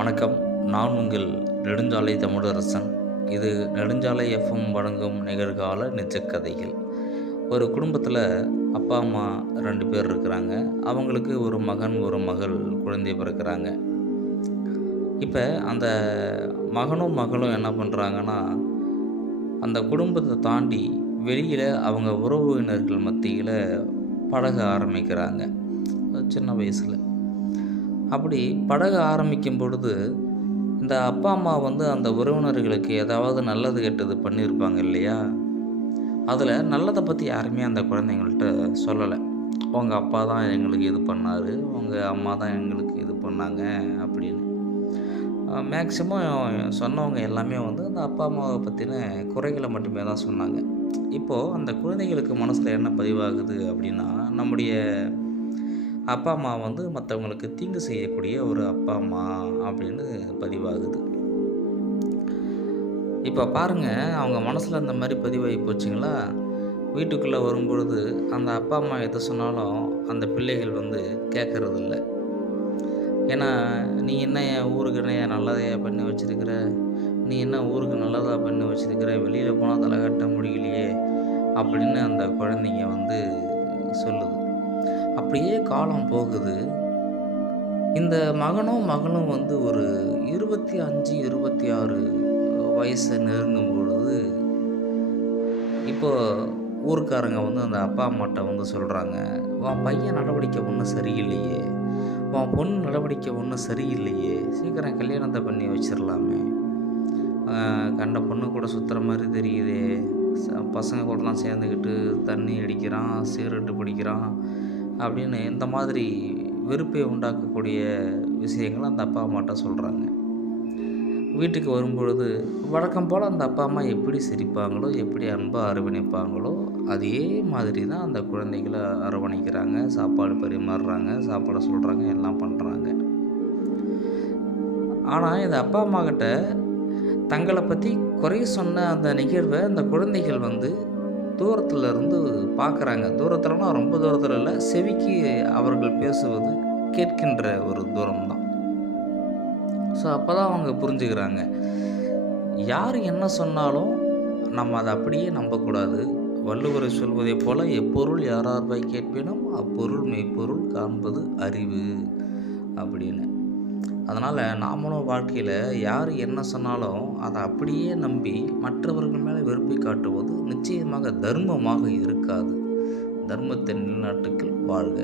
வணக்கம். நான் உங்கள் நெடுஞ்சாலை தமிழரசன். இது நெடுஞ்சாலை எஃப்எம் வழங்கும் நிகழ்கால நிஜக்கதைகள். ஒரு குடும்பத்தில் அப்பா அம்மா 2 பேர் இருக்கிறாங்க. அவங்களுக்கு ஒரு மகன், ஒரு மகள் குழந்தை பிறக்கிறாங்க. இப்போ அந்த மகனும் மகளும் என்ன பண்ணுறாங்கன்னா, அந்த குடும்பத்தை தாண்டி வெளியில் அவங்க உறவினர்கள் மத்தியில் பழக ஆரம்பிக்கிறாங்க. சின்ன வயசில். அப்படி பழக ஆரம்பிக்கும் பொழுது, இந்த அப்பா, அம்மா வந்து அந்த உறவினர்களுக்கு ஏதாவது நல்லது, கெட்டது பண்ணியிருப்பாங்க இல்லையா? அதில நல்லத பத்தி யாருமே அந்த குழந்தைங்கள்ட்ட சொல்லல. "உங்க அப்பா தான் எங்களுக்கு இது பண்ணாரு. உங்க அம்மா தான் எங்களுக்கு இது பண்ணாங்க" அப்படின்னு. மேக்ஸிமம் சொன்னவங்க எல்லாமே வந்து அந்த அப்பா, அம்மாவ பத்தின குறைகள மட்டுமே தான் சொன்னாங்க. இப்போ அந்த குழந்தைகளுக்கு மனசுல என்ன பதிவாகுது அப்படின்னா, நம்முடைய அப்பா, அம்மா வந்து மத்தவங்களுக்கு தீங்கு செய்யக்கூடிய ஒரு அப்பா, அம்மா அப்படின்னு பதிவாகுது. இப்ப பாருங்க, அவங்க மனசுல அந்த மாரி பதிவாகி போச்சுங்களா, வீட்டுக்குள்ள வரும்பொழுது அந்த அப்பா, அம்மா எத சொன்னாலும் அந்த பிள்ளைகள் வந்து கேட்கறதில்ல. ஏன்னா, "நீ என்ன என் ஊருக்கு என்னய்யா நல்லதையா பண்ணி வச்சிருக்கிற? நீ என்ன ஊருக்கு நல்லதா பண்ணி வச்சிருக்கிற? வெளியில போனா தல காட்ட முடியலையே!" அப்படின்னு அந்த குழந்தைங்க வந்து சொல்லுது. அப்படியே காலம் போகுது. இந்த மகனும், மகளும் வந்து ஒரு 25, 26 வயசு நெருங்கும் பொழுது, இப்போ ஊர்க்காரங்க வந்து அந்த அப்பா, அம்மாட்ட வந்து சொல்றாங்க, "உன் பையன் நடவடிக்கை ஒண்ணும் சரியில்லையே! உன் பொண்ணு நடவடிக்கை ஒண்ணும் சரியில்லையே! சீக்கிரம் கல்யாணத்த பண்ணி வச்சிரலாமே! கண்ட பொண்ணு கூட சுத்துற மாரி தெரியுதே! பசங்க கூடலாம் சேர்ந்துக்கிட்டு தண்ணி அடிக்கிறான், சிகரெட்டு பிடிக்கிறான்" அப்படின்னு இந்த மாதிரி வெறுப்பை உண்டாக்கக்கூடிய விஷயங்கள அந்த அப்பா, அம்மாட்ட சொல்கிறாங்க. வீட்டுக்கு வரும்பொழுது வழக்கம் போல் அந்த அப்பா, அம்மா எப்படி சிரிப்பாங்களோ, எப்படி அன்பா அரவணைப்பாங்களோ, அதே மாதிரி தான் அந்த குழந்தைகள அரவணைக்கிறாங்க, சாப்பாடு பரிமாறுறாங்க, சாப்பிட சொல்கிறாங்க, எல்லாம் பண்ணுறாங்க. ஆனா, இந்த அப்பா, அம்மாகிட்ட தங்கள பத்தி குறை சொன்ன அந்த நிகழ்வ அந்த குழந்தைகள் வந்து தூரத்துல இருந்து பார்க்குறாங்க. தூரத்துலனா ரொம்ப தூரத்துல இல்ல. செவிக்கு அவர்கள் பேசுவது கேட்கின்ற ஒரு தூரம் தான். ஸோ, அப்பதான் அவங்க புரிஞ்சுக்கிறாங்க. யார் என்ன சொன்னாலும் நம்ம அத அப்படியே நம்பக்கூடாது. வள்ளுவர் சொல்வதைப் போல "எப்பொருள் யாரார்வாய் கேட்பினும் அப்பொருள் மெய்ப்பொருள் காண்பது அறிவு" அப்படின்னு. அதனால நாமளும் வாழ்க்கையில யார் என்ன சொன்னாலும் அத அப்படியே நம்பி மற்றவர்கள் மேல வெறுப்பை காட்டுவது நிச்சயமாக தர்மமாக இருக்காது. தர்மத்தின் நிலைநாட்டுக்கள் வாழ்க!